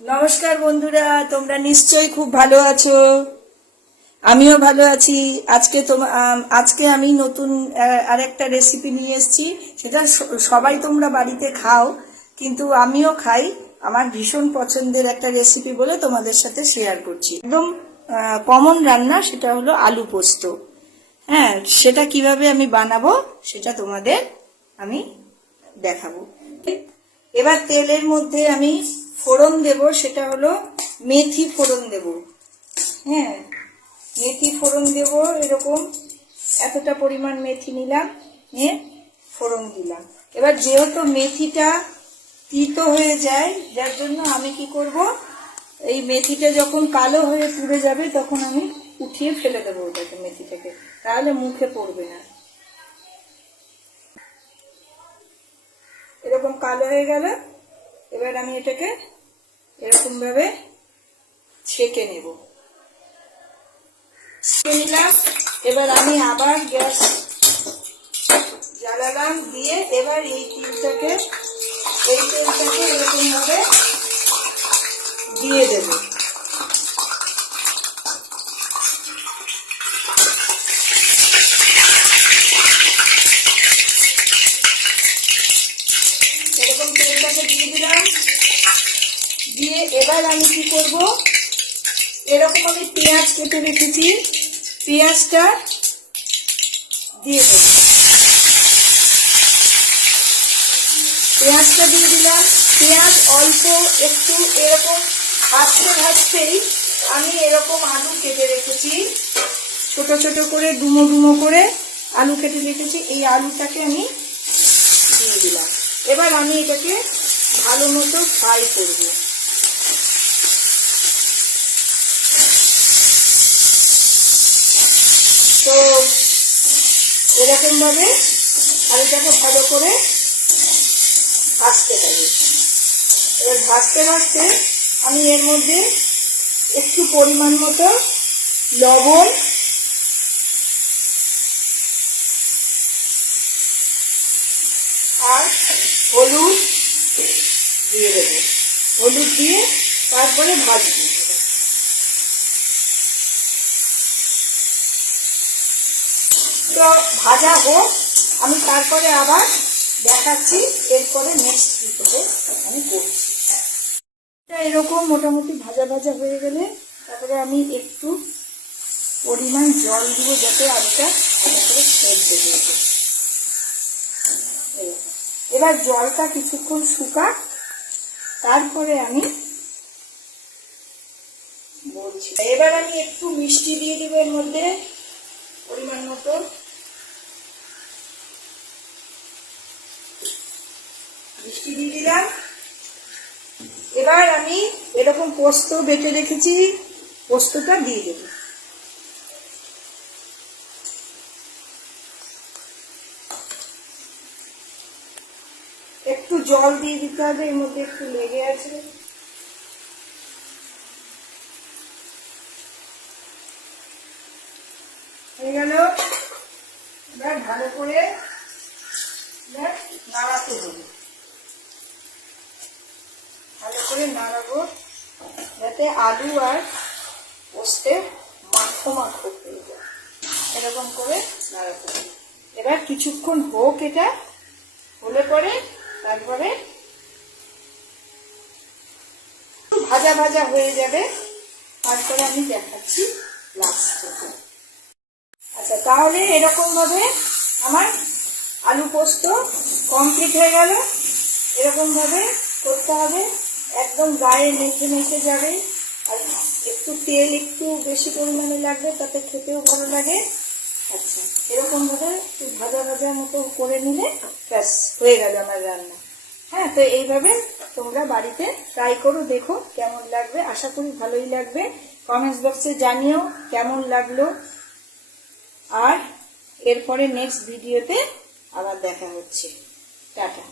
নমস্কার বন্ধুরা, তোমরা নিশ্চয়ই খুব ভালো আছো। আমিও ভালো আছি। আজকে তোমা- আজকে আমি নতুন আরেকটা রেসিপি নিয়ে এসেছি। সেটা সবাই তোমরা বাড়িতে খাও, কিন্তু আমিও খাই। আমার ভীষণ পছন্দের একটা রেসিপি বলে তোমাদের সাথে শেয়ার করছি। একদম কমন রান্না, সেটা হলো আলু পোস্ত। হ্যাঁ সেটা কীভাবে আমি বানাবো, সেটা তোমাদের আমি দেখাবো। এবার তেলের মধ্যে আমি ফোড়ন দেব, সেটা হলো মেথি ফোড়ন দেব। হ্যাঁ মেথি ফোড়ন দেব, এরকম এতটা পরিমাণ মেথি নিলাম, নিয়ে ফোড়ন দিলাম। এবার যেহেতু মেথিটা তিতো হয়ে যায়, যার জন্য আমি কি করব, এই মেথিটা যখন কালো হয়ে পুড়ে যাবে, তখন আমি উঠিয়ে ফেলে দেবো ওটাকে মেথিটাকে। তাহলে মুখে পড়বে না। এরকম কালো হয়ে গেল এবার আমি এটাকে এরকম ভাবে ছেঁকে নেব। ছেঁকে নিলাম, এবার আমি আবার গ্যাস জ্বালালাম দিয়ে এবার এই তেলটাকে এই তেলটাকে এরকম ভাবে দিয়ে দেব এরকম তেলটাকে দিয়ে দিলাম দিয়ে এবার আমি কি করব? এরকম আমি পেঁয়াজ কেটে রেখেছি। পেঁয়াজটা দিয়ে দেব। পেঁয়াজটা দিয়ে দিলাম। পেঁয়াজ অল্প, একটু এরকম ভাজতে ভাজতেই আমি এরকম আলু কেটে রেখেছি। ছোট ছোট করে, ডুমো ডুমো করে আলু কেটে রেখেছি। এই আলুটাকে আমি দিয়ে দিলাম। এবার আমি এটাকে ভালো মতো ফ্রাই করব। তো এরকমভাবে আলুটাকে ভালো করে ভাজতে হবে। এবার ভাজতে ভাজতে আমি এর মধ্যে একটু পরিমাণ মতো লবণ, আর হলুদ দিয়ে দেবো। হলুদ দিয়ে তারপরে ভাজবো। তো ভাজা হোক, আমি তারপরে আবার দেখাচ্ছি, এরপরে নেক্সট কী করে আমি করছি। এরকম মোটামুটি ভাজা ভাজা হয়ে গেলে, তারপরে আমি একটু পরিমাণ জল দিব যাতে আলুটা ভালো করে সেদ্ধ হয়ে এবার জলটা কিছুক্ষণ শুকাক, তারপরে আমি বলছি। এবার আমি একটু মিষ্টি দিয়ে দিব এর মধ্যে, পরিমাণ মতো মিষ্টি দিয়ে দিলাম এবার আমি এরকম পোস্ত বেটে রেখেছি, পোস্তটা দিয়ে দেবো। একটু জল দিয়ে দিতে হবে, এর মধ্যে একটু লেগে আছে। হয়ে গেল। ভালো করে নাড়াতে হবে ভালো করে নাড়াবো যাতে আলু আর পোস্তে মাখো মাখো হয়ে যায়। এরকম করে নাড়াতে এবার কিছুক্ষণ হোক এটা, হলে পরে তারপরে ভাজা ভাজা হয়ে যাবে। তারপরে আমি দেখাচ্ছি লাস্টে আচ্ছা তাহলে এরকম ভাবে আমার আলু পোস্ত কমপ্লিট হয়ে গেল। এরকম ভাবে করতে হবে। একদম গায়ে মেখে মেখে যাবে। আর একটু তেল একটু বেশি পরিমাণে লাগবে, তাতে খেতেও ভালো লাগে। আচ্ছা এরকম ভাবে একটু ভাজা ভাজা মতো করে নিলে ব্যাস, হয়ে গেল আমার রান্না। হ্যাঁ তো এইভাবে তোমরা বাড়িতে ট্রাই করো, দেখো কেমন লাগবে। আশা করি ভালোই লাগবে। কমেন্টস বক্সে জানিও কেমন লাগল। আর এরপরে নেক্সট ভিডিওতে আবার দেখা হচ্ছে। টাটা।